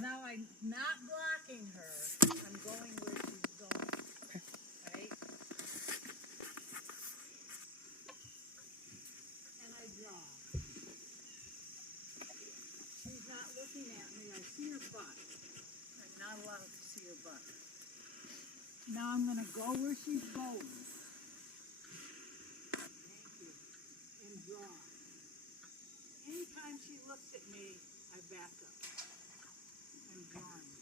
now I'm not blocking her. I'm going where she's going. Okay. Right? And I draw. She's not looking at me. I see her butt. I'm not allowed to see her butt. Now I'm going to go where she's going. Thank you. And draw. Anytime she looks at me, I back up. I'm drawing.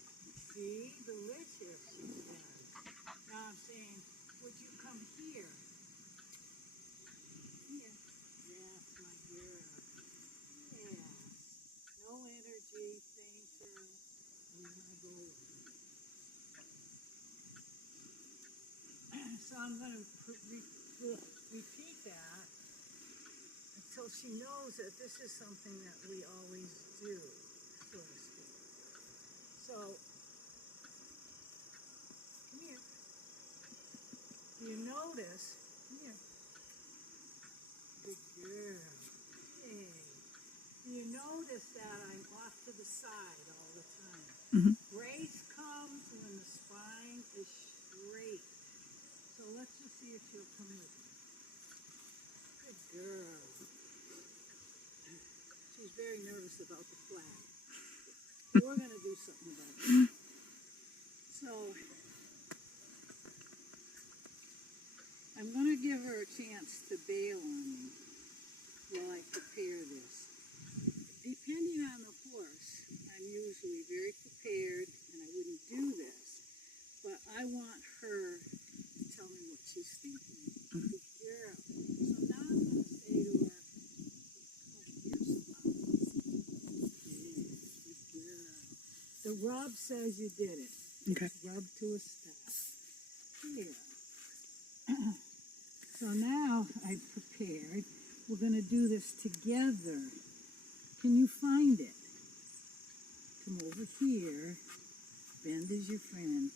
See? Delicious, she says. Now I'm saying, would you come here? Here. Yes, my girl. Yeah. No energy, thank her. And then I go away. So I'm going to repeat that until she knows that this is something that we always do, so to speak. So, come here. Do you notice? Here. Good girl. Hey. Do you notice that I'm off to the side all the time? Mm-hmm. Grace comes when the spine is straight. So let's just see if she'll come with me. Good girl. She's very nervous about the flag. But we're going to do something about it. So, I'm going to give her a chance to bail on me while I prepare this. Depending on the horse, I'm usually very prepared and I wouldn't do this. But I want her to tell me what she's thinking. Good girl. So now I'm going to say to her, the rub says you did it. Okay. Rub to a stop. Here. So now I've prepared. We're going to do this together. Can you find it? Come over here. Bend is your friend.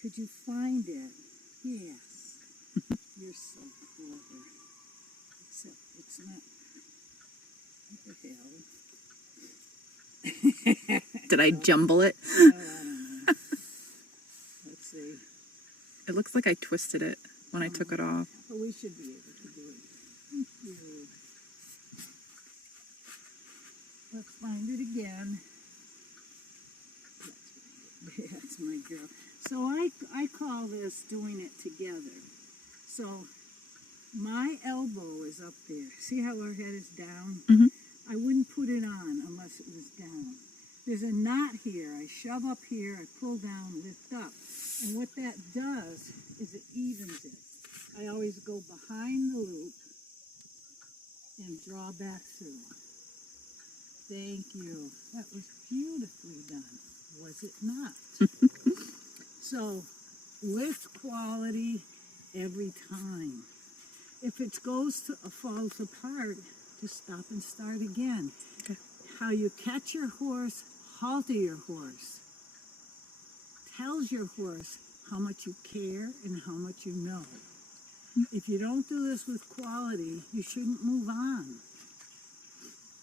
Could you find it? Yes. You're so clever. Except it's not. What the hell? Did I jumble it? I don't know. Let's see. It looks like I twisted it when I took it off. But we should be able to do it. Thank you. Let's find it again. That's my girl. So I call this doing it together. So my elbow is up there. See how her head is down? Mm-hmm. I wouldn't put it on unless it was down. There's a knot here. I shove up here, I pull down, lift up. And what that does is it evens it. I always go behind the loop and draw back through. Thank you. That was beautifully done. Was it not? So, with quality every time. If it falls apart, just stop and start again. Okay. How you catch your horse, halter your horse, tells your horse how much you care and how much you know. If you don't do this with quality, you shouldn't move on.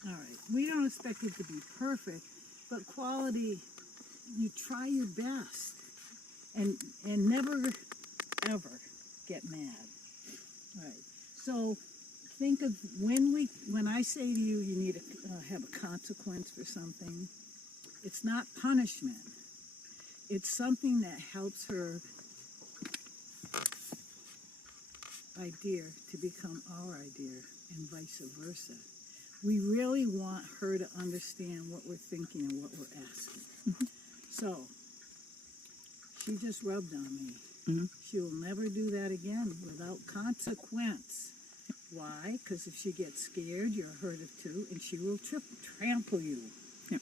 All right, we don't expect it to be perfect, but quality, you try your best and never, ever get mad. All right, so think of when I say to you, you need to have a consequence for something, it's not punishment. It's something that helps her idea to become our idea and vice versa. We really want her to understand what we're thinking and what we're asking. Mm-hmm. So, she just rubbed on me. Mm-hmm. She will never do that again without consequence. Why? Because if she gets scared, you'll hurt her too, and she will trample you. Yep.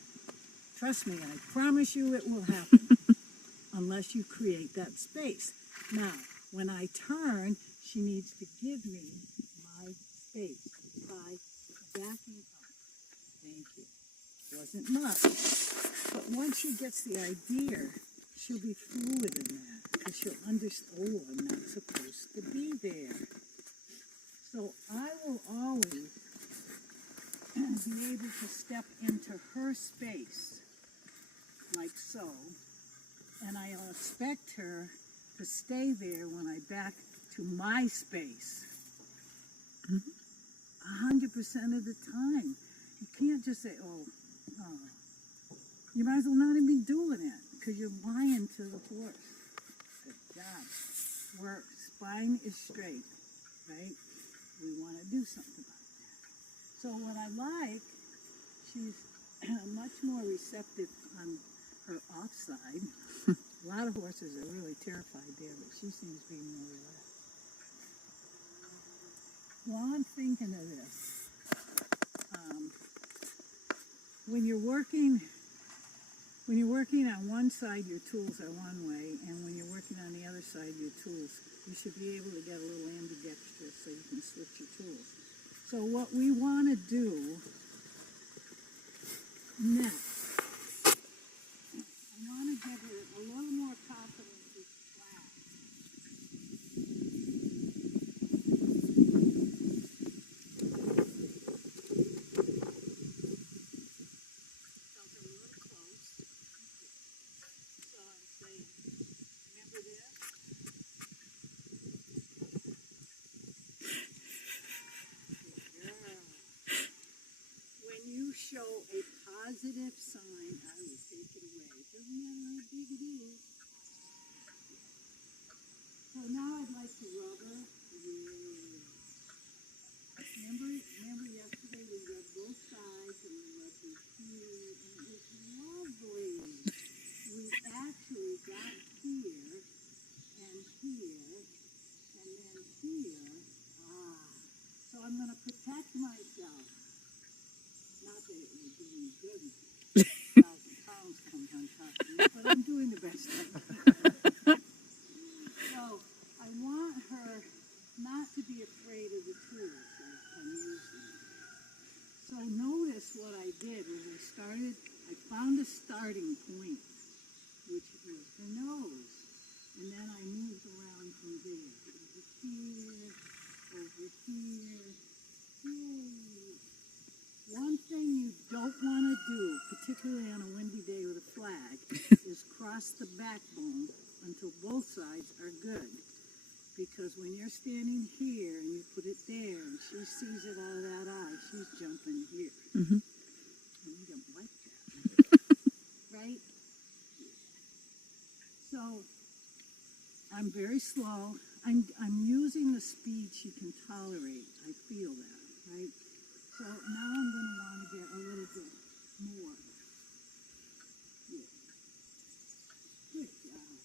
Trust me, I promise you it will happen. Unless you create that space. Now, when I turn, she needs to give me my space by backing up. Thank you. Wasn't much. But once she gets the idea, she'll be fluid in that. Because she'll understand, oh, I'm not supposed to be there. So I will always be able to step into her space like so, and I'll expect her to stay there when I back to my space. 100% of the time. You can't just say, oh, you might as well not even be doing it, because you're lying to the horse. Good job. Where spine is straight, right? We want to do something about that. So what I like, she's much more receptive on her offside. A lot of horses are really terrified there, but she seems to be more relaxed. While I'm thinking of this, when you're working on one side, your tools are one way, and when you're working on the other side, your tools, you should be able to get a little ambidextrous so you can switch your tools. So what we want to do next, I want to get her a little more confidence with flat. Felt her a little close. So I'm saying, remember this? Girl. When you show a positive sign, I will take it away. Doesn't matter how big it is. So now I'd like to rub her. Remember yesterday we rubbed both sides and we rubbed her here, and it was lovely. We actually got here and here and then here. So I'm going to protect myself. Not that it would do me good. 1,000 pounds comes on top of me, but I'm doing the best I can. So I want her not to be afraid of the tools that I'm using. So notice what I did when we started. I found a starting point, which was the nose, and then I moved around from there. Over here, over here. Yay. One thing you don't want to do, particularly on a windy day with a flag, is cross the backbone until both sides are good. Because when you're standing here and you put it there and she sees it out of that eye, she's jumping here. And we don't like that. Right? So I'm very slow. I'm using the speed she can tolerate. I feel that, right? So now I'm going to want to get a little bit more. Yeah. Good job.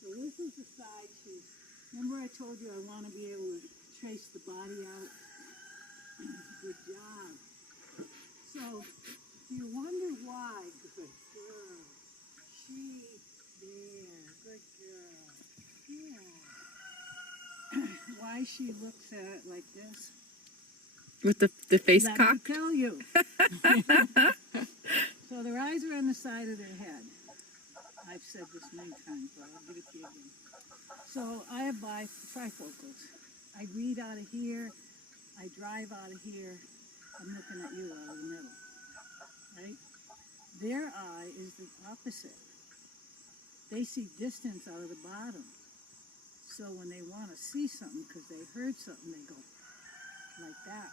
So this is the side she's, remember I told you I want to be able to trace the body out? Good job. So you wonder why, good girl. Good girl. Yeah. Why she looks at it like this? With the face Let cock? me tell you. So their eyes are on the side of their head. I've said this many times, but I'll give it to you again. So I have trifocals. I read out of here. I drive out of here. I'm looking at you out of the middle. Right? Their eye is the opposite. They see distance out of the bottom. So when they want to see something because they heard something, they go like that.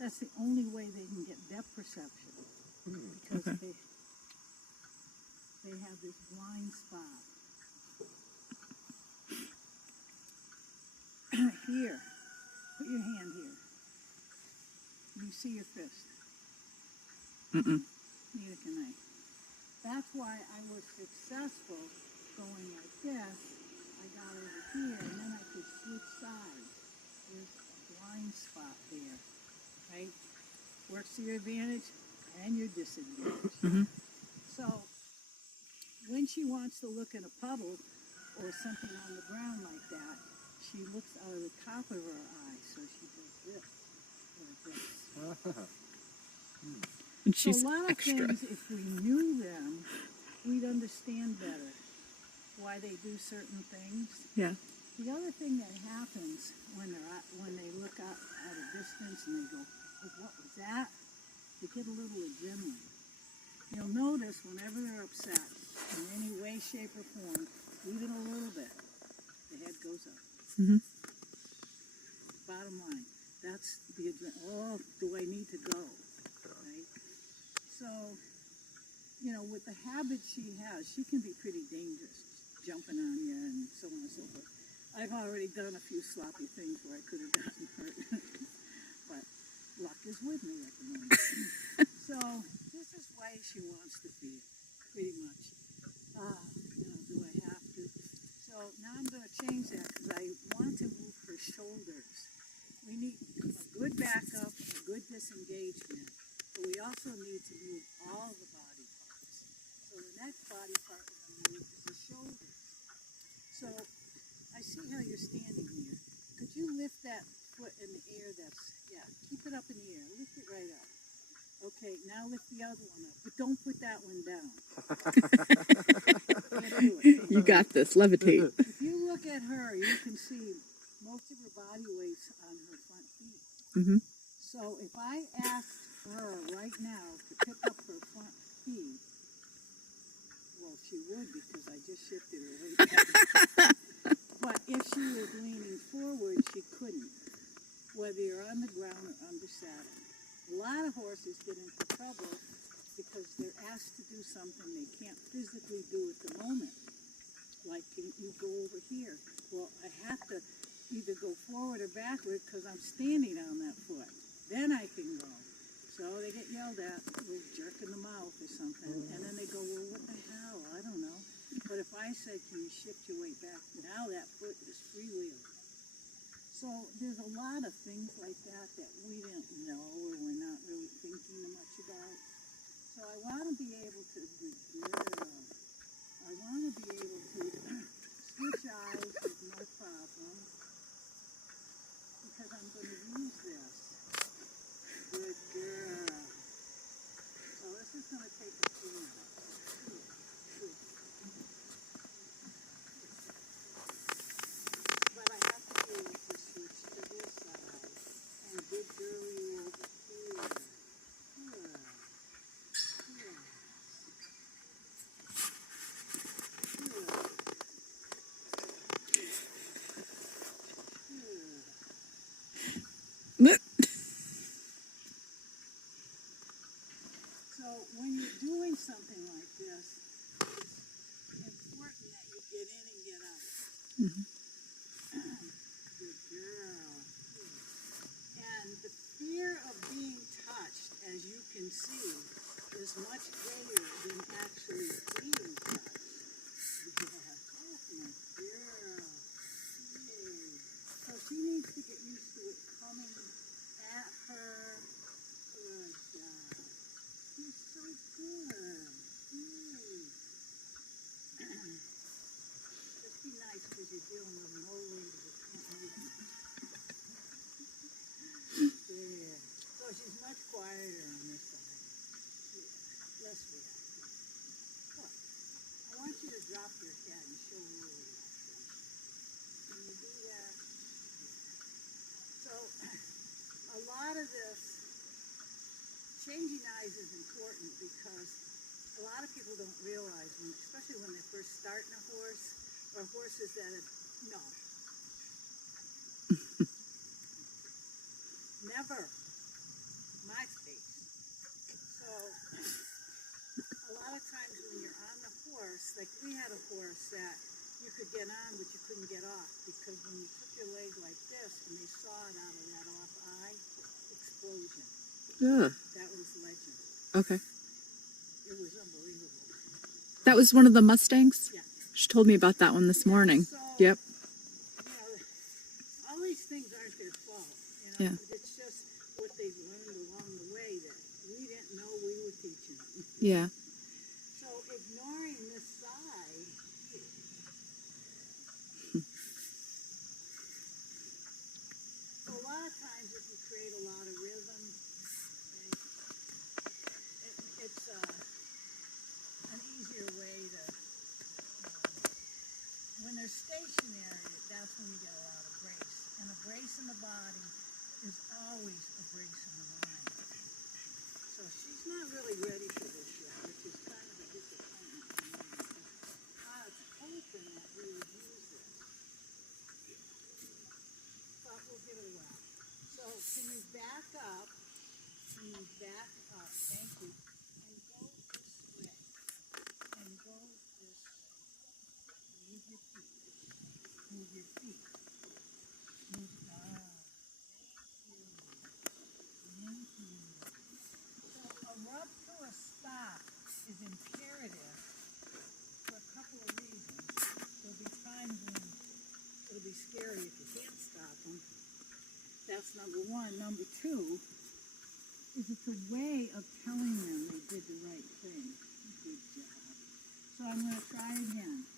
That's the only way they can get depth perception, because they have this blind spot. Here, put your hand here. You see your fist. Neither can I. That's why I was successful going like this. I got over here, and then I could switch sides. There's a blind spot there, right? Works to your advantage and your disadvantage. So when she wants to look at a puddle or something on the ground like that, she looks out of the top of her eye, so she does this or this. And So she's a lot of extra. things, if we knew them, we'd understand better why they do certain things. Yeah. The other thing that happens when they look out at a distance and they go, oh, what was that? They get a little adrenaline. You'll notice whenever they're upset in any way, shape, or form, even a little bit, the head goes up. Mhm. Bottom line, that's the oh, do I need to go? Right? So, you know, with the habits she has, she can be pretty dangerous, jumping on you and so on and so forth. I've already done a few sloppy things where I could have gotten hurt, but luck is with me at the moment. So this is why she wants to feed, pretty much. You know, do I have to? So now I'm going to change that because I want to move her shoulders. We need a good backup, a good disengagement, but we also need to move all the body parts. So the next body part we're going to move is the shoulders. So I see how you're standing here. Could you lift that foot in the air? Keep it up in the air. Lift it right up. Okay, now lift the other one up, but don't put that one down. Can't do it. You got this. Levitate. If you look at her, you can see most of her body weight's on her front feet. Mhm. So if I asked her right now to pick up her front feet, well, she would because I just shifted her weight back. But if she was leaning forward, she couldn't, whether you're on the ground or under saddle. A lot of horses get into trouble because they're asked to do something they can't physically do at the moment. Like, can you go over here? Well, I have to either go forward or backward because I'm standing on that foot. Then I can go. So they get yelled at, a little jerk in the mouth or something, and then they go, well, what the hell? I don't know. But if I said, can you shift your weight back? Now that foot is freewheeling. So there's a lot of things like that that we didn't know or we're not really thinking much about. So I want to be able to be good. I want to be able to switch eyes with no problem because I'm going to use this. Good girl. So this is going to take a few minutes. But I have to be able to switch to this side. And good girl, you over here. Good. Good. So when you're doing something like this, it's important that you get in and get out. Mhm. Good girl. And the fear of being touched, as you can see, is much greater than actually being touched. Yeah. Oh, my girl. Yay. So she needs to get used to it coming at her. Good job. You're so good. Yay. Just be nice because you're dealing with an old lady that can't move much. There. So she's much quieter on this side. Yeah. Less reactive. What? I want you to drop your head and show a little relaxation. Can you do that? Yeah. So a lot of this changing eyes is important because a lot of people don't realize, especially when they're first starting a horse, or horses that have, no. Never. My space. So, a lot of times when you're on the horse, like we had a horse that you could get on, but you couldn't get off, because when you took your leg like this, and they saw it out of that off eye, explosion. Yeah. That was legend. Okay. It was unbelievable. That was one of the Mustangs? Yeah. She told me about that one this morning. So, Yep. you know, all these things aren't their fault. You know, Yeah. it's just what they've learned along the way that we didn't know we were teaching them. Yeah. So ignoring this side, so a lot of times if you create a lot of rhythm, right, it's an easier way to, when they're stationary, that's when you get a lot of brace. And a brace in the body is always a brace in the mind. So she's not really ready for this yet, which is kind of a disappointment. one. Number two is it's a way of telling them they did the right thing. Good job. So I'm going to try again.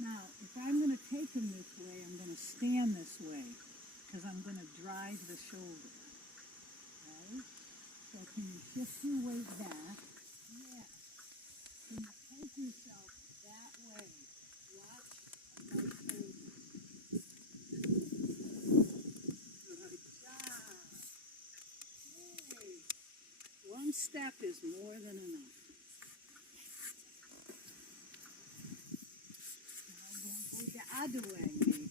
Now, if I'm going to take him this way, I'm going to stand this way because I'm going to drive the shoulder. Right? So can you shift your weight back? Yes. Can you take yourself that way? Watch my shoulder. Good job. Hey. One step is more than enough. Now go the other way, maybe.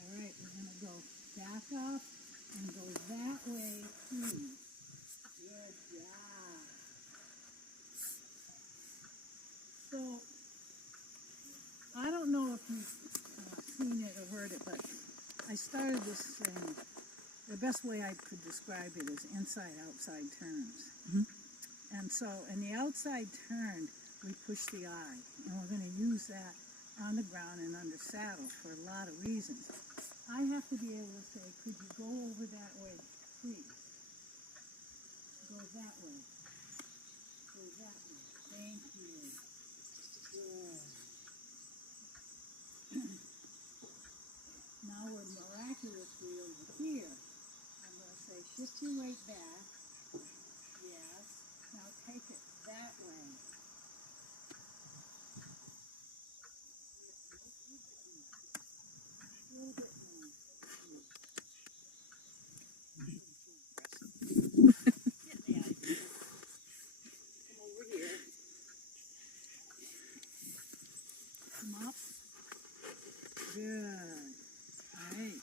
All right, we're going to go back up and go that way, please. Good job. So, I don't know if you've seen it or heard it, but I started this saying, the best way I could describe it is inside-outside turns. Mhm. And so, in the outside turn, we push the eye, and we're going to use that on the ground and under saddle for a lot of reasons. I have to be able to say, could you go over that way, please? Go that way. Go that way. Thank you. Good. Now we're miraculously over here. I'm going to say, shift your weight back. Yes. Now take it that way. A little bit more. Get the idea. Come over here. Come up. Good. All right.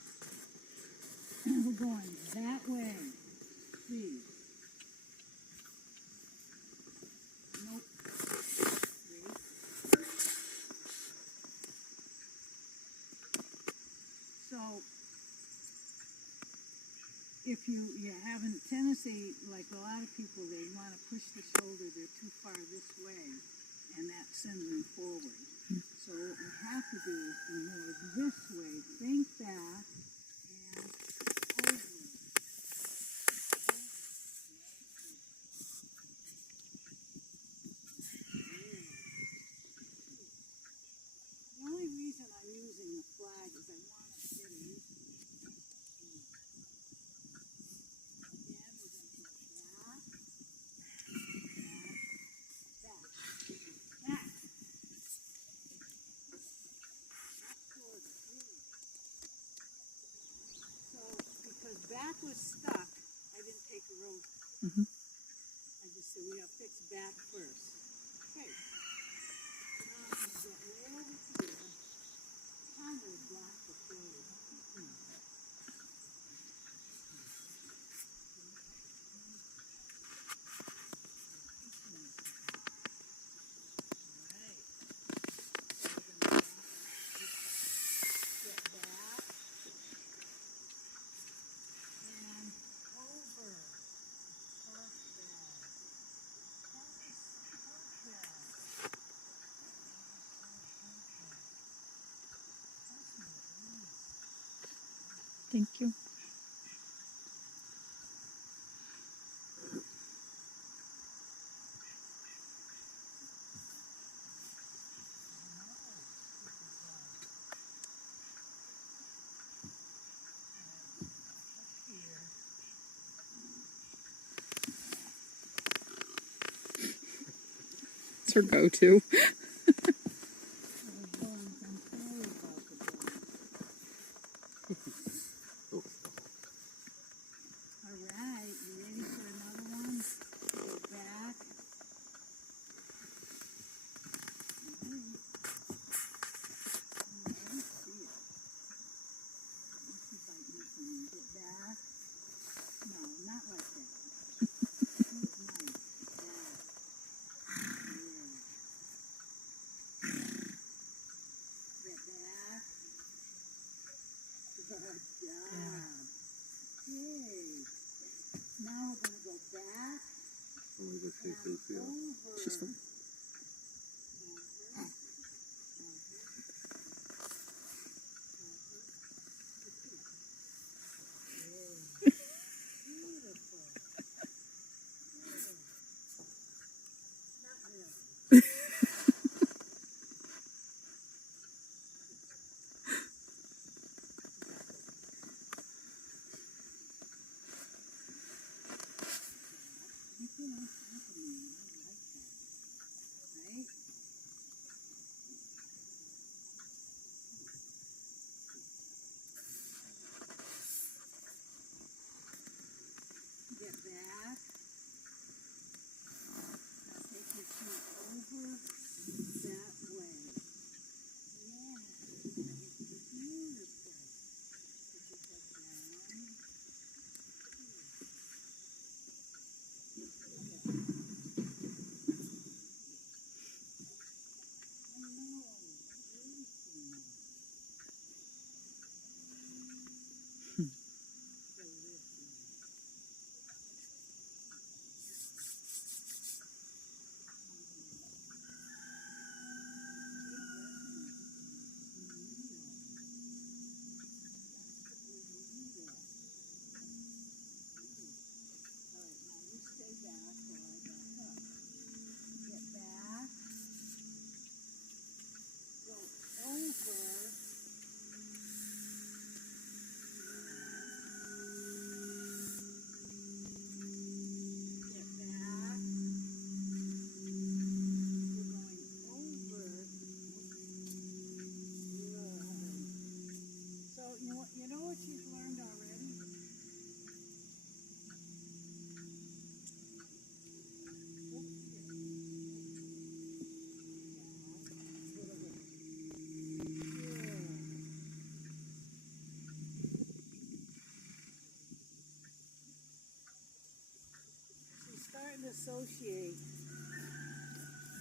We're going that way. Please. Nope. Wait. So, if you have a tendency, like a lot of people, they want to push the shoulder, they're too far this way, and that sends them forward. So what we have to do is be more this way. Think back and over. The only reason I'm using the flag is I want to get a use of it. Again, we're going to go back, back, back, back. Back toward it, really. So, because back was stuck, I didn't take a rope. Mhm. I just said we got to fix back first. Okay. Now I'm going to get way over here. Kind of block the flow. Get back and over. Perfect. Thank you. It's her go-to. All right, you ready for another one? Go back. All right. Let me see it. Let me see if I can get back. No, not like that. Do it nice. Back. Good. you know what she's learned already? She's starting to associate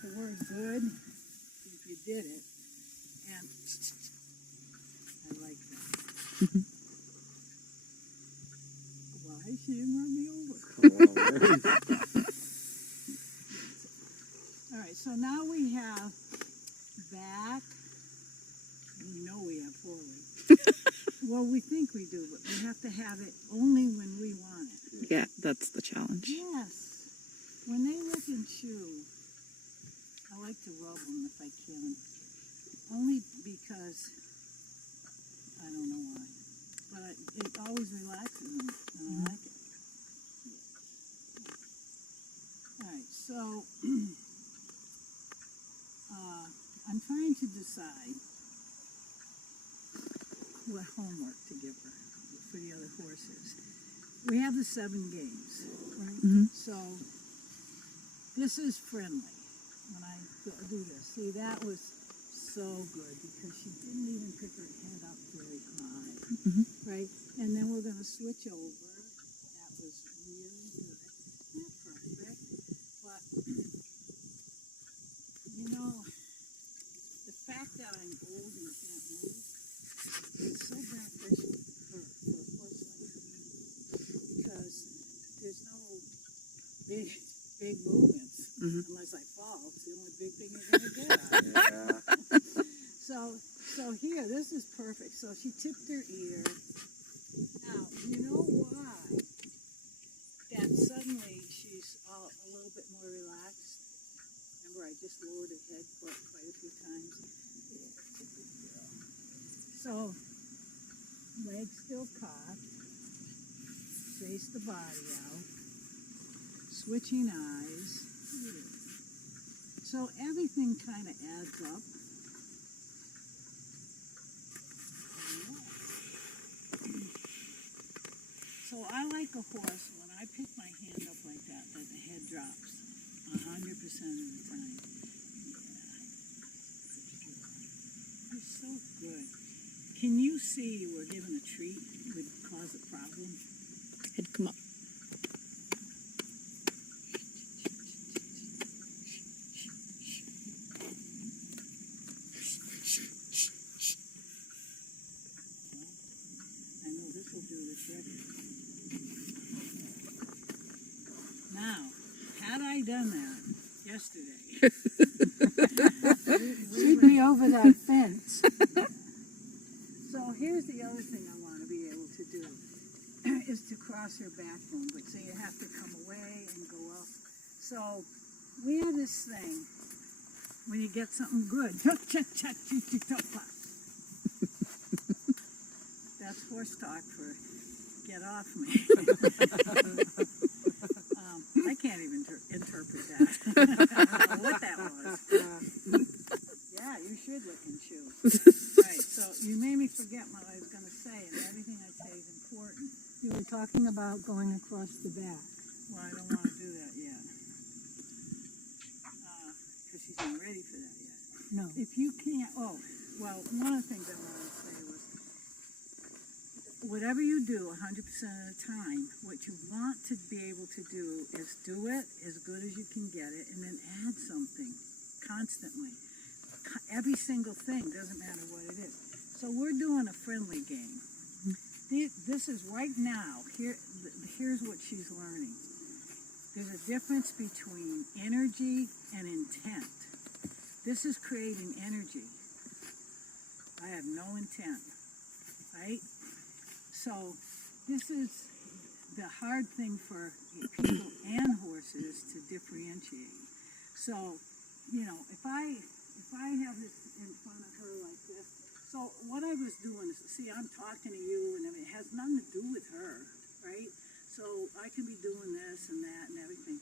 the word good, if you did it, and I like that. Why? She didn't run me over. All right, so now we have back, and you know we have forward. Well, we think we do, but we have to have it only when we want it. Yeah, that's the challenge. Yes. When they look and chew, I like to rub them if I can. Only because, I don't know why, but it always relaxes them, and I like it. Alright, so, I'm trying to decide what homework to give her for the other horses. We have the 7 games, right? Mhm. So, this is friendly when I do this. See, that was so good because she didn't even pick her head up very high, right? And then we're going to switch over. That was really good. Not perfect, but you know, the fact that I'm old and can't move is so beneficial for a horse like me because there's no big movements unless I fall. It's the only big thing you're going to get out. So here, this is perfect. So she tipped her ear. Now, you know why that suddenly she's a little bit more relaxed? Remember, I just lowered her head quite a few times. So, legs still cocked. Face the body out. Switching eyes. So everything kind of adds up. So I like a horse, when I pick my hand up like that the head drops 100% of the time. Yeah. It's so good. Can you see where giving a treat would cause a problem? Head come up. I know this will do the trick. Now, had I done that yesterday, we'd be over that fence. So here's the other thing I want to be able to do, is to cross her backbone, but so you have to come away and go up. So we have this thing, when you get something good, that's horse talk for get off me. I can't even interpret that. I don't know what that was. Yeah, you should look and chew. Right, so you made me forget what I was going to say, and everything I say is important. You were talking about going across the back. Well, I don't want to do that yet. Because she's not ready for that yet. No. If you can't, well, one of the things I wanted to say was, whatever you do 100% of the time, what you want to be able to do is do it as good as you can get it, and then add something constantly. Every single thing, doesn't matter what it is. So we're doing a friendly game. This is right now, here's what she's learning. There's a difference between energy and intent. This is creating energy. I have no intent, right? So this is the hard thing for people and horses to differentiate. So, you know, if I have this in front of her like this, so what I was doing is, see, I'm talking to you and it has nothing to do with her, right? So I can be doing this and that and everything.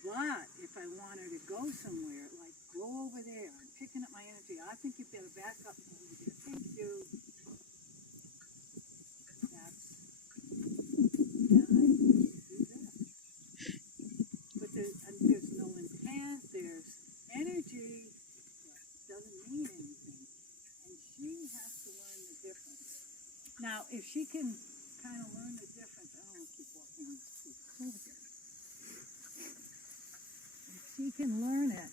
But if I want her to go somewhere, like go over there, I'm picking up my energy, I think you better back up over there. Thank you. if she can kind of learn the difference, I don't want to keep walking on this foot. Over here. If she can learn it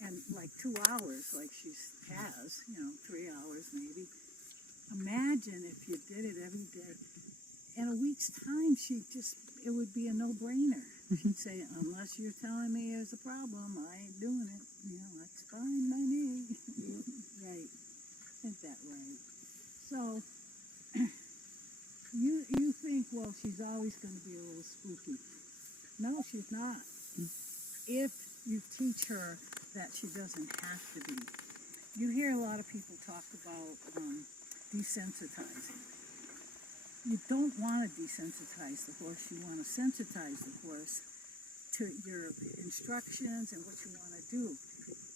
in like 2 hours, like she has, 3 hours maybe. Imagine if you did it every day. In a week's time, it would be a no-brainer. She'd say, unless you're telling me there's a problem, I ain't doing it. That's fine by me. Right. Isn't that right? So, you think, well, she's always going to be a little spooky. No, she's not. If you teach her that she doesn't have to be. You hear a lot of people talk about desensitizing. You don't want to desensitize the horse. You want to sensitize the horse to your instructions and what you want to do.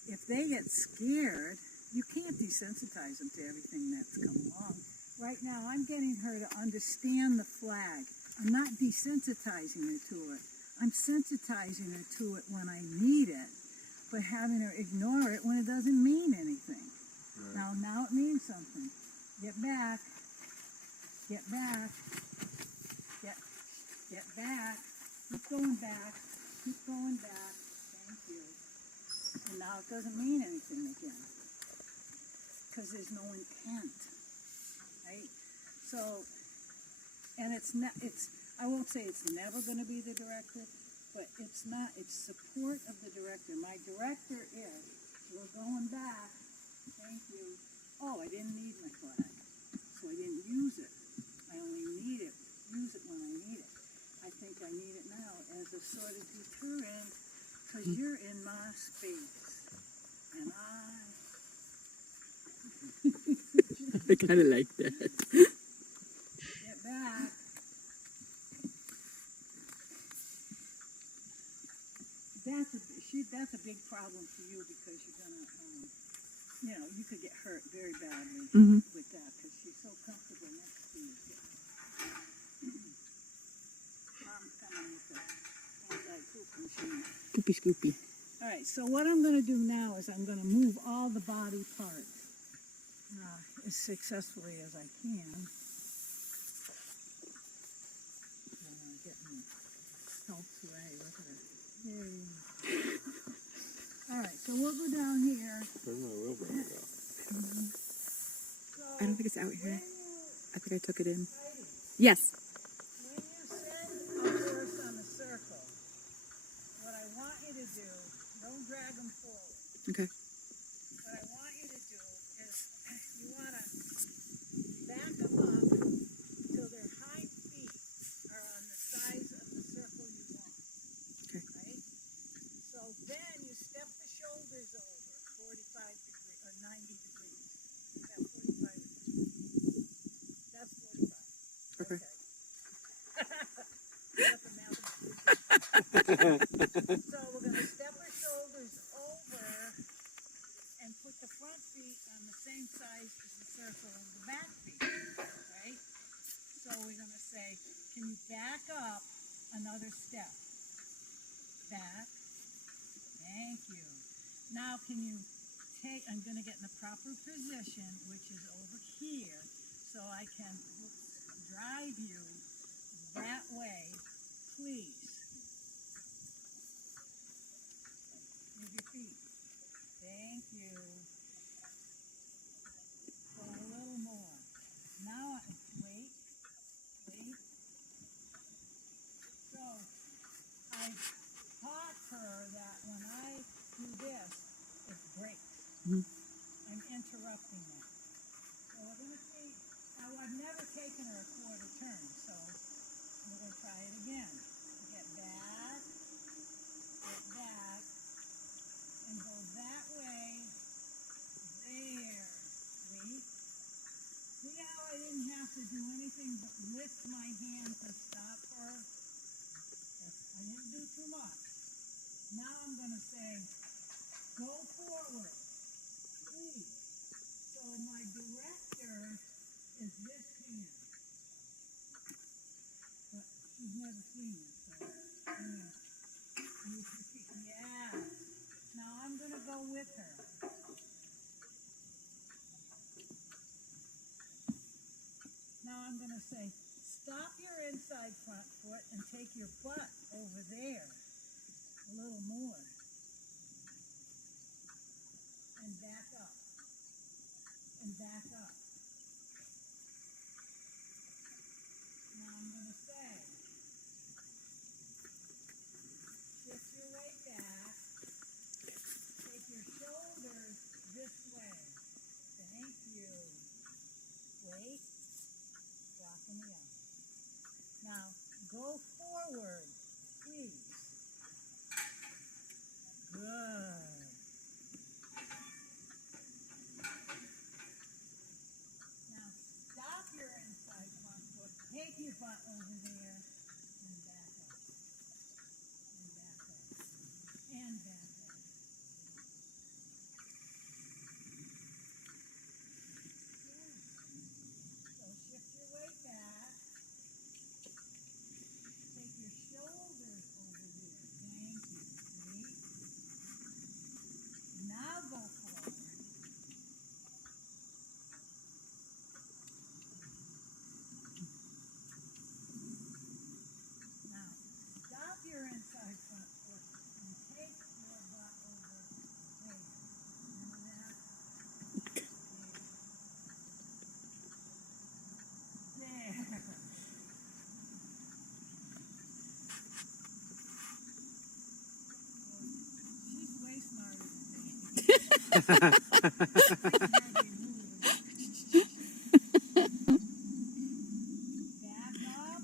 If they get scared, you can't desensitize them to everything that's come along. Right now, I'm getting her to understand the flag. I'm not desensitizing her to it. I'm sensitizing her to it when I need it, but having her ignore it when it doesn't mean anything. Right. Now it means something. Get back. Get back. Get back. Keep going back. Keep going back. Thank you. And now it doesn't mean anything again. Because there's no intent. Right? So, and I won't say it's never going to be the director, but it's support of the director. My director is, we're going back. Thank you. Oh, I didn't need my flag. So I didn't use it. I only use it when I need it. I think I need it now as a sort of deterrent, because you're in my space. And I kind of like that. Get back. That's a big problem for you, because you're gonna, you could get hurt very badly with that, because she's so comfortable next to you. Mom's coming with the anti-poop machine. Scoopy, scoopy. All right, so what I'm going to do now is I'm going to move all the body parts as successfully as I can. Getting helps away. Look at it. Yay. All right, so we'll go down here. Where'd my wheelbarrow go? So I don't think it's out here. I think I took it in. Heidi, Yes. when you send a horse on a circle, what I want you to do, don't drag them forward. Okay. What I want you to do is you want to back them up till their hind feet are on the size of the circle you want. Okay. Right? So then you step the shoulders over 45 degrees or 90 degrees. Is that 45 degrees? That's 45. Okay. That's a mathematician. So we're going to step our shoulders over and put the front feet on the same size as the circle of the back feet, right? So we're going to say, can you back up another step? Back. Thank you. Now can you I'm going to get in the proper position, which is over here, so I can drive you that way, please. Move your feet. Thank you. Go a little more. Now, wait. So, I taught her that when I do this, it breaks. I'm interrupting that. So we're going to see. Now, I've never taken her a quarter turn, so we're going to try it again. Get back, and go that way. There. Wait. See how I didn't have to do anything but lift my hand to stop her? I didn't do too much. Now I'm going to say, go forward, please. So my director is this hand. But she's never seen it, so I'm going to move her feet. Back up.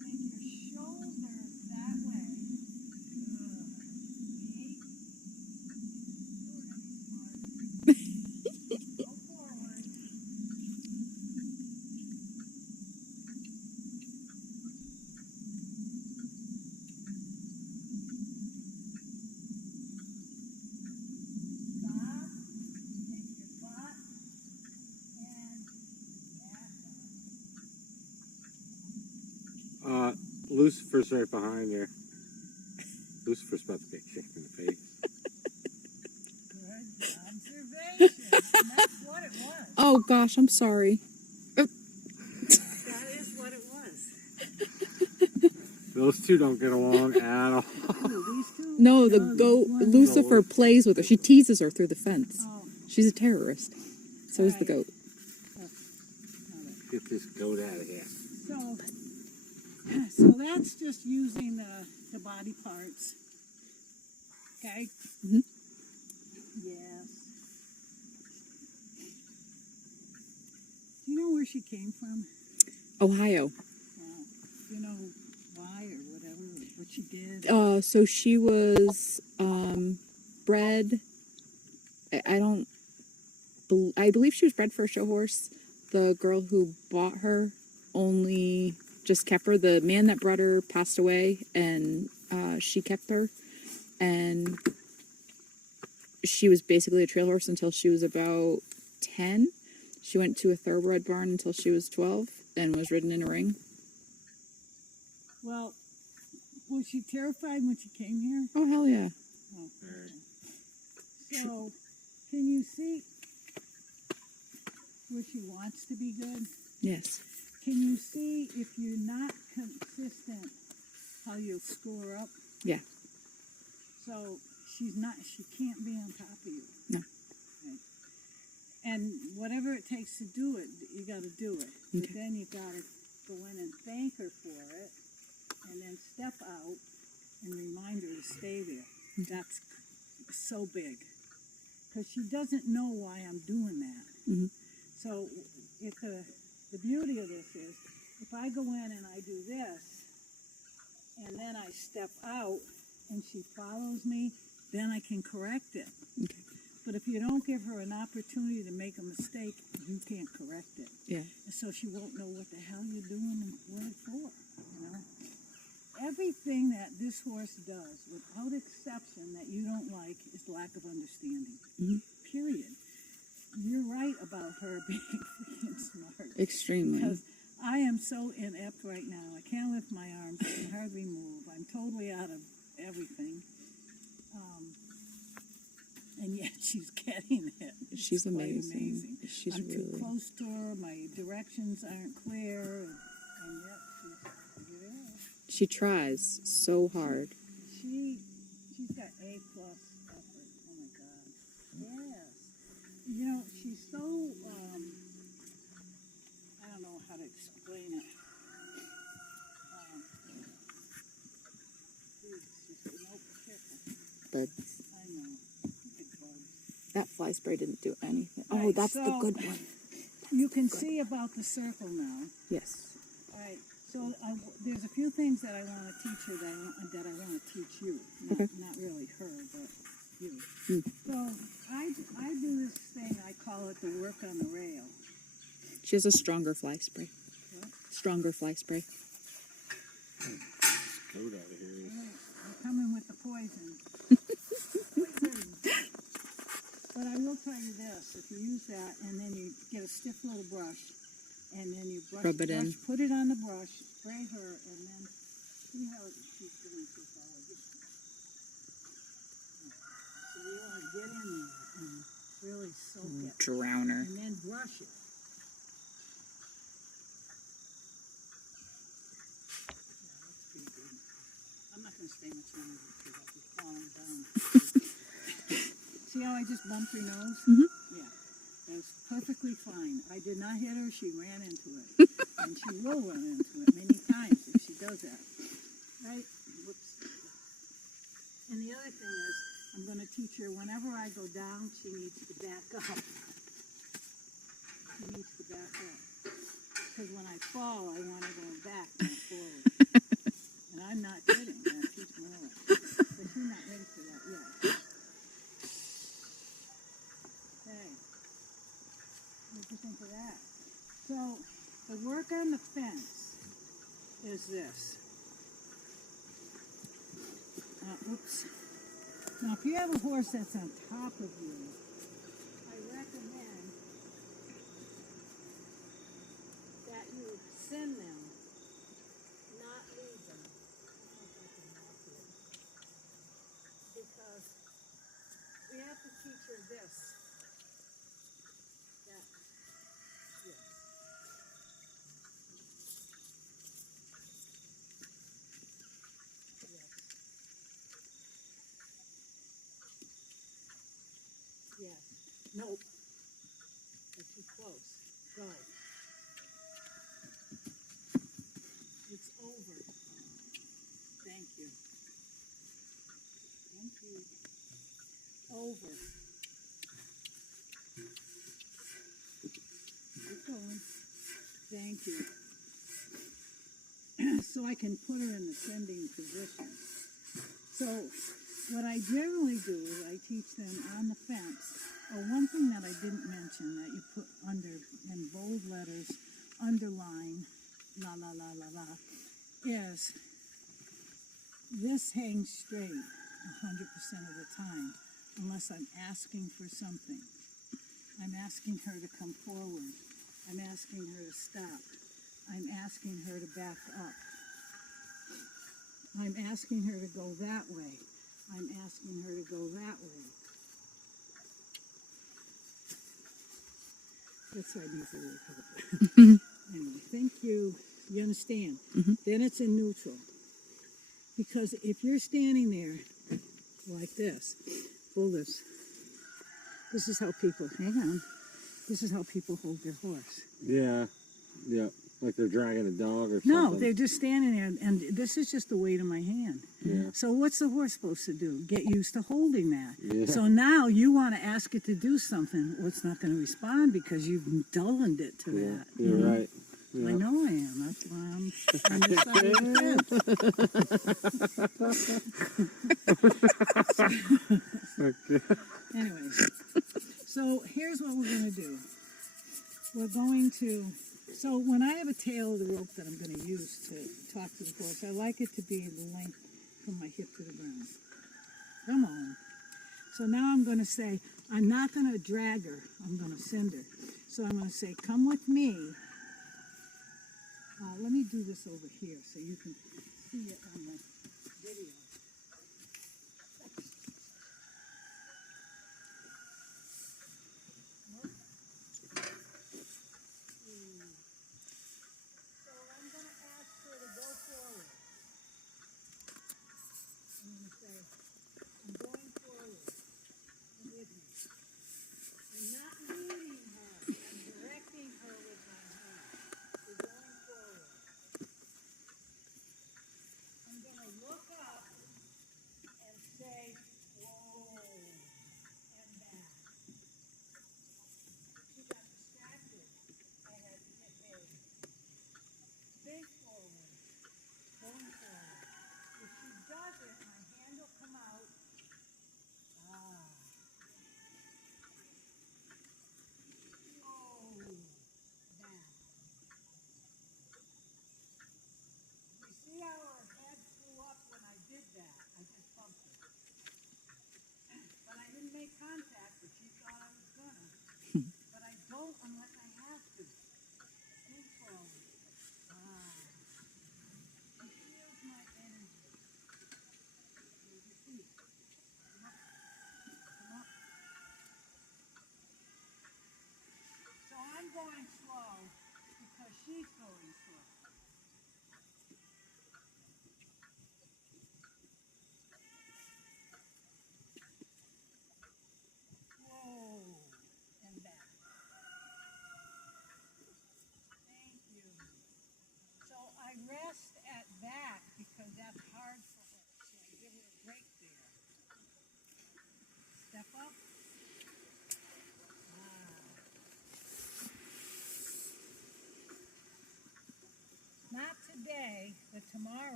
Take your shoulders that way. Good. See? Go forward. Stop. Take your butt and back up. Lucifer's right behind you. Lucifer's about to get kicked in the face. Good observation. And that's what it was. Oh gosh, I'm sorry. That is what it was. Those two don't get along at all. Ooh, these two? No, the these goat. ones. Lucifer plays with her. She teases her through the fence. Oh, She's a terrorist. So is the Right. goat. Get this goat out of here. so that's just using the body parts. Okay? Mhm. Yes. Do you know where she came from? Ohio. Do you know why or whatever, or what she did? So she was bred. I believe she was bred for a show horse. The girl who bought her only just kept her. The man that brought her passed away, and she kept her. And she was basically a trail horse until she was about 10. She went to a thoroughbred barn until she was 12 and was ridden in a ring. Well, was she terrified when she came here? Oh, hell yeah. Oh, okay. So, can you see where she wants to be good? Yes. Can you see if you're not consistent how you'll screw her up? Yeah. So she can't be on top of you. No. Right. And whatever it takes to do it, you got to do it. But Okay. then you got to go in and thank her for it, and then step out and remind her to stay there. That's so big. Because she doesn't know why I'm doing that. Mhm. So if the beauty of this is, if I go in and I do this, and then I step out, and she follows me, then I can correct it. Okay. But if you don't give her an opportunity to make a mistake, you can't correct it. Yeah. And so she won't know what the hell you're doing and what it's for, you know? Everything that this horse does, without exception, that you don't like is lack of understanding. Mhm. Period. You're right about her being freaking smart. Extremely. Because I am so inept right now. I can't lift my arms. I can hardly move. I'm totally out of everything. And yet she's getting it. It's She's quite amazing. She's I'm too really. close to her. My directions aren't clear. And yet she's figured it out. She tries so hard. She's got A+ effort. Oh my God. Yes. You know, she's so, I don't know how to explain it. She's no pickle. Buds. I know. Look at bugs. That fly spray didn't do anything. Oh, Right, that's the so- good one. You can see about the circle now. Yes. All right. So there's a few things that I want to teach her that I want to teach you. Okay. Not really her, but you. Hmm. So I do this thing. I call it the work on the rail. She has a stronger fly spray. What? Stronger fly spray. Goat out of here. All right. I'm coming with the poison. But I will tell you this: if you use that, and then you get a stiff little brush, and then you Rub it in. put it on the brush, spray her, and then see how she's doing so far. So you want to get in there and really soak it, Drown her. and then brush it. Yeah, that's pretty good. I'm not going to stay much longer because I'll be falling down. See how I just bumped her nose? Mhm. Yeah. That's perfectly fine. I did not hit her. She ran into it. And she will run into it many times if she does that. Right? Whoops. And the other thing is, I'm going to teach her whenever I go down, she needs to back up. She needs to back up. Because when I fall, I want to go back, not forward. And I'm not kidding. I teach Marilla. But she's not ready for that yet. Okay. What do you think of that? So, the work on the fence is this. Oops. Now, if you have a horse that's on top of you, I recommend that you send them, not leave them. I don't know if I can mark it. Because we have to teach her this. That, yes. Yes. Yes. Nope. You're too close. Go. It's over. Thank you. Thank you. Over. Keep going. Thank you. So I can put her in the sending position. So what I generally do is I teach them on the fence. Oh, one thing that I didn't mention that you put under in bold letters, underline, la la la la la, is this hangs straight 100% of the time, unless I'm asking for something. I'm asking her to come forward. I'm asking her to stop. I'm asking her to back up. I'm asking her to go that way. I'm asking her to go that way. That's why I need a little help. Anyway, thank you. You understand? Then it's in neutral. Because if you're standing there like this, pull this. This is how people, hang on. This is how people hold their horse. Yeah. Yeah. Like they're dragging a dog or something. No, they're just standing there, and this is just the weight of my hand. Yeah. So what's the horse supposed to do? Get used to holding that. Yeah. So now you want to ask it to do something. Well, it's not going to respond because you've dulled it to Yeah. that. You're right. Yeah. I know I am. That's why I'm on this side of the fence. Okay. Anyways, so here's what we're going to do. We're going to, so when I have a tail of the rope that I'm going to use to talk to the horse, I like it to be the length from my hip to the ground. Come on. So now I'm going to say, I'm not going to drag her, I'm going to send her. So I'm going to say, come with me. Let me do this over here so you can see it on the video. So I'm going to ask her to go forward. I'm going to say, I'm going forward. Come with me. I'm not leading her. I'm directing her with my hand. We're going forward. I'm going to look up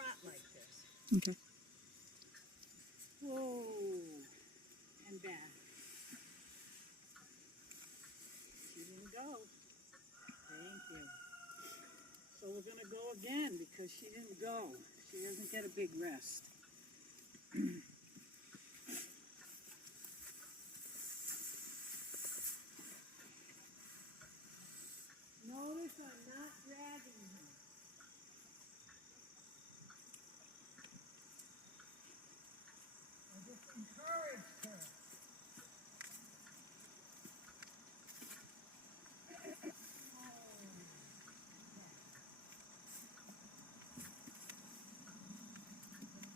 trot like this. Okay. Whoa, and back. She didn't go. Thank you. So we're gonna go again because she didn't go. She doesn't get a big rest. Notice I'm not dragging her. I just encouraged her.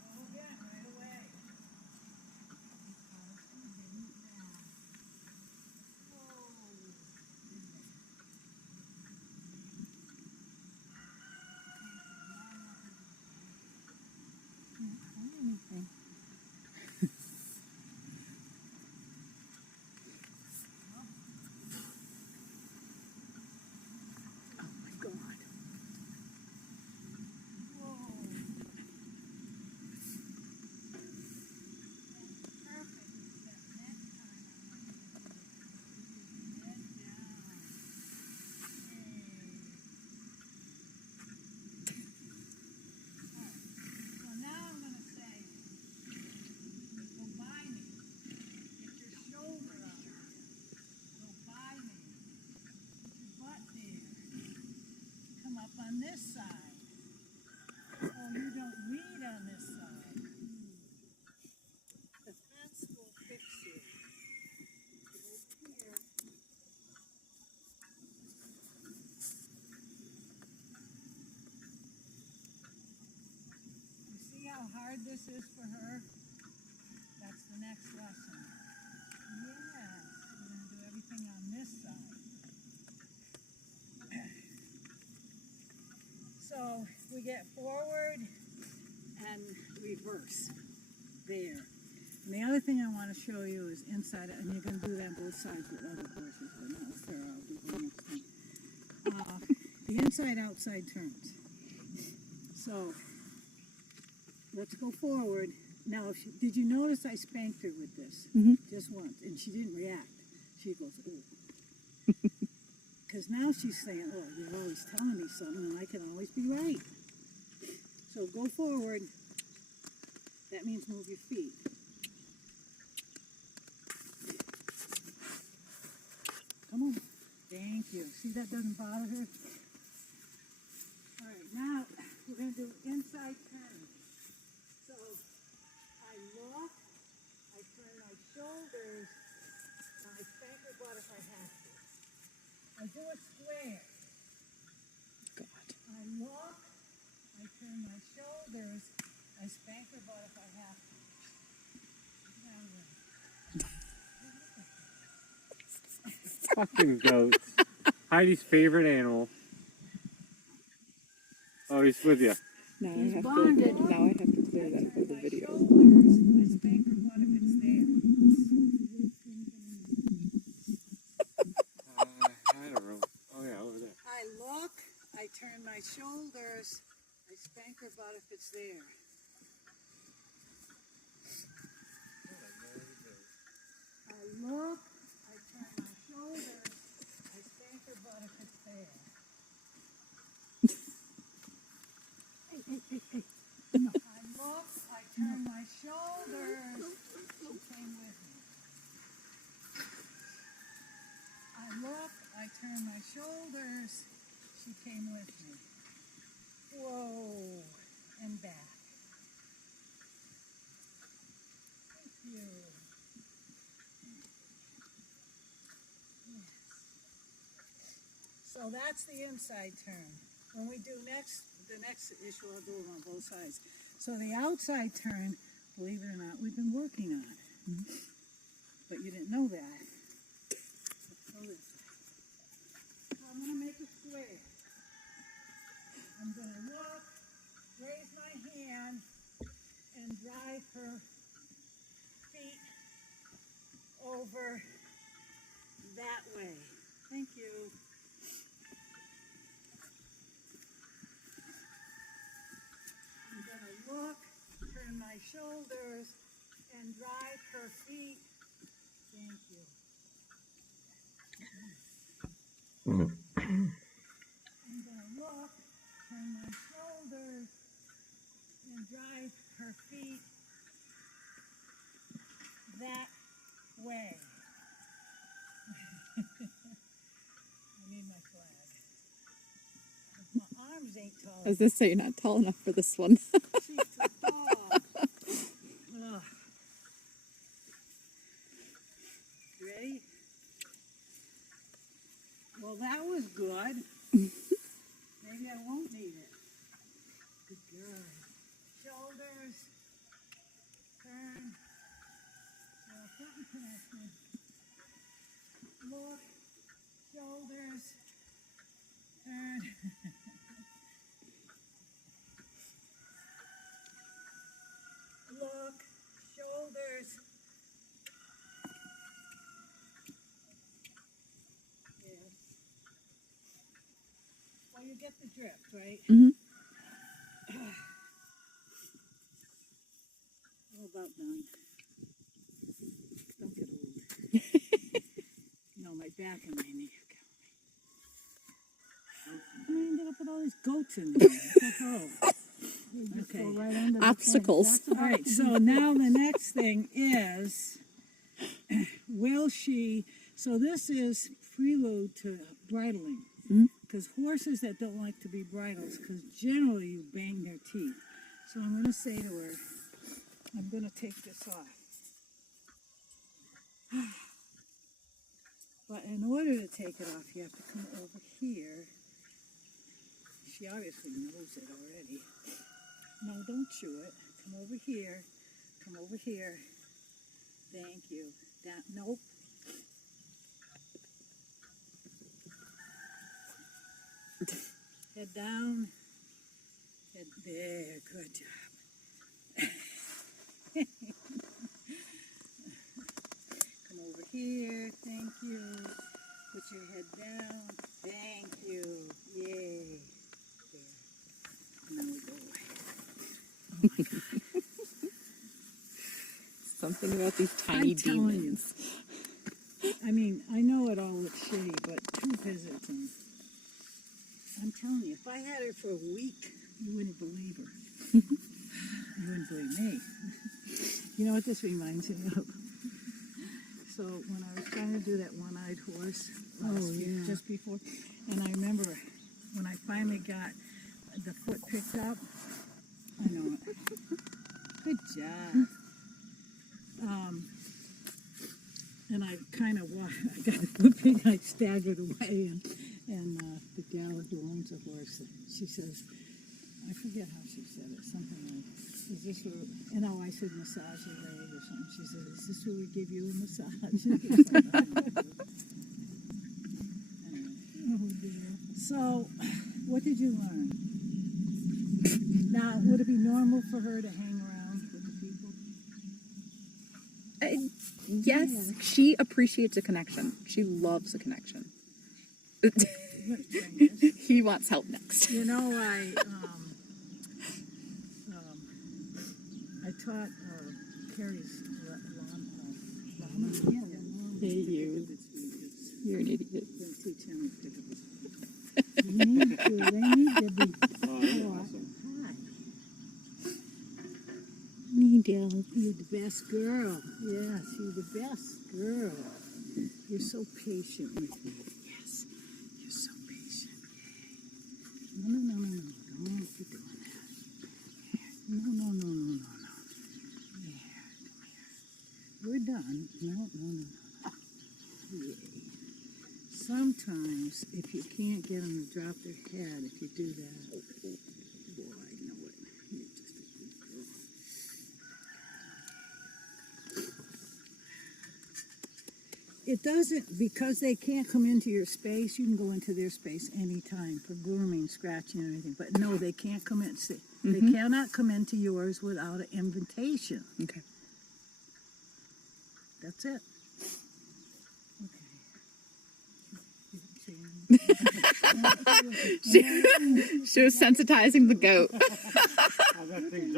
Go again right away. Anything. Oh my God. So now I'm going to say, go by me. Get your shoulder up. Go by me. Put your butt there. Come up on this side. Oh, you don't read on this side. The fence will fix you. Go here. You see how hard this is for her? That's the next lesson. Yes, we're going to do everything on this side. So we get forward and reverse. There. And the other thing I want to show you is inside, and you're going to do that on both sides with other horses, but not with her. I'll do the next thing. The inside-outside turns. So let's go forward. Now, did you notice I spanked her with this? Mhm. Just once, and she didn't react. She goes, "Oh." Because now she's saying, "Oh, you're always telling me something, and I can always be right." So go forward. That means move your feet. Come on. Thank you. See, that doesn't bother her? All right, now we're going to do inside turn. So I look, I turn my shoulders, and I spank her butt if I have to. I do a square. God. I look, I turn my shoulders, I spank her butt if I have to. Fucking goats. Heidi's favorite animal. Oh, he's with you. Now I He's have bonded. to. Now I have to clear I that for turn the my video. shoulders, I spank her butt if it's there. I don't know. Oh yeah, over there. I look, I turn my shoulders, I spank her butt if it's there. I look, I turn my shoulders, I spank her butt if it's there. Hey. No. I look, I turn my shoulders, she came with me. I look, I turn my shoulders, she came with me. Whoa, and back. Thank you. Yes. So that's the inside turn. When we do the next issue, I'll do it on both sides. So the outside turn, believe it or not, we've been working on it. Mhm. But you didn't know that. Let's go this way. So I'm going to make a square. I'm going to look, raise my hand, and drive her feet over that way. Thank you. I'm going Thank you. I'm gonna look, turn my shoulders, and drive her feet that way. I need my flag. My arms ain't tall. I was gonna say you're not tall enough for this one. She's too tall. Ugh. Ready? Well, that was good. Maybe I won't need it. Good girl. Shoulders. Turn. Something connected. Look. Shoulders. Turn. Look. Shoulders. Yes. Well, you get the drift, right? Mm-hmm. How about done? Don't get old. No, my back and my knee are killing me. I ended up with all these goats in there. What the hell? Okay. Right under the Obstacles. All right, so now the next thing is, will she, so this is prelude to bridling. Mhm. Because horses that don't like to be bridled, because generally you bang their teeth. So I'm going to say to her, I'm going to take this off. But in order to take it off, you have to come over here. She obviously knows it already. No, don't chew it. Come over here. Come over here. Thank you. That, nope. Head down. Head there. Good job. Come over here. Thank you. Put your head down. Thank you. Yay. There. And then we go away. Something about these tiny I'm telling demons. I mean, I know it all looks shitty, but 2 visits and I'm telling you, if I had her for a week, you wouldn't believe her. You wouldn't believe me. You know what this reminds me of? So when I was trying to do that one-eyed horse just before, and I remember when I finally got the foot picked up, I know it. Good job. And I kind of I got the foot picked, I staggered away, and the gal who owns the horse, she says, I forget how she said it, something like, is this where, and I said massage your leg or something. She said, is this where we give you a massage? So, what did you learn? Now, would it be normal for her to hang around with the people? Yes, she appreciates a connection. She loves a connection. He wants help next. You know, I taught Carrie's llama. Hey, you. You're an idiot. Don't teach him to pick up. They need to be taught. Hi. Needle. You're the best girl. Yes, you're the best girl. You're so patient with me. Yes, you're so patient. No. Don't be doing that. No. Here, come here. We're done. No. Yay. Sometimes, if you can't get them to drop their head, if you do that, boy, I know it. You're just a good girl. It doesn't, because they can't come into your space, you can go into their space anytime for grooming, scratching, or anything. But no, they can't come in. See, they cannot come into yours without an invitation. Okay. That's it. She was sensitizing the goat. How's that thing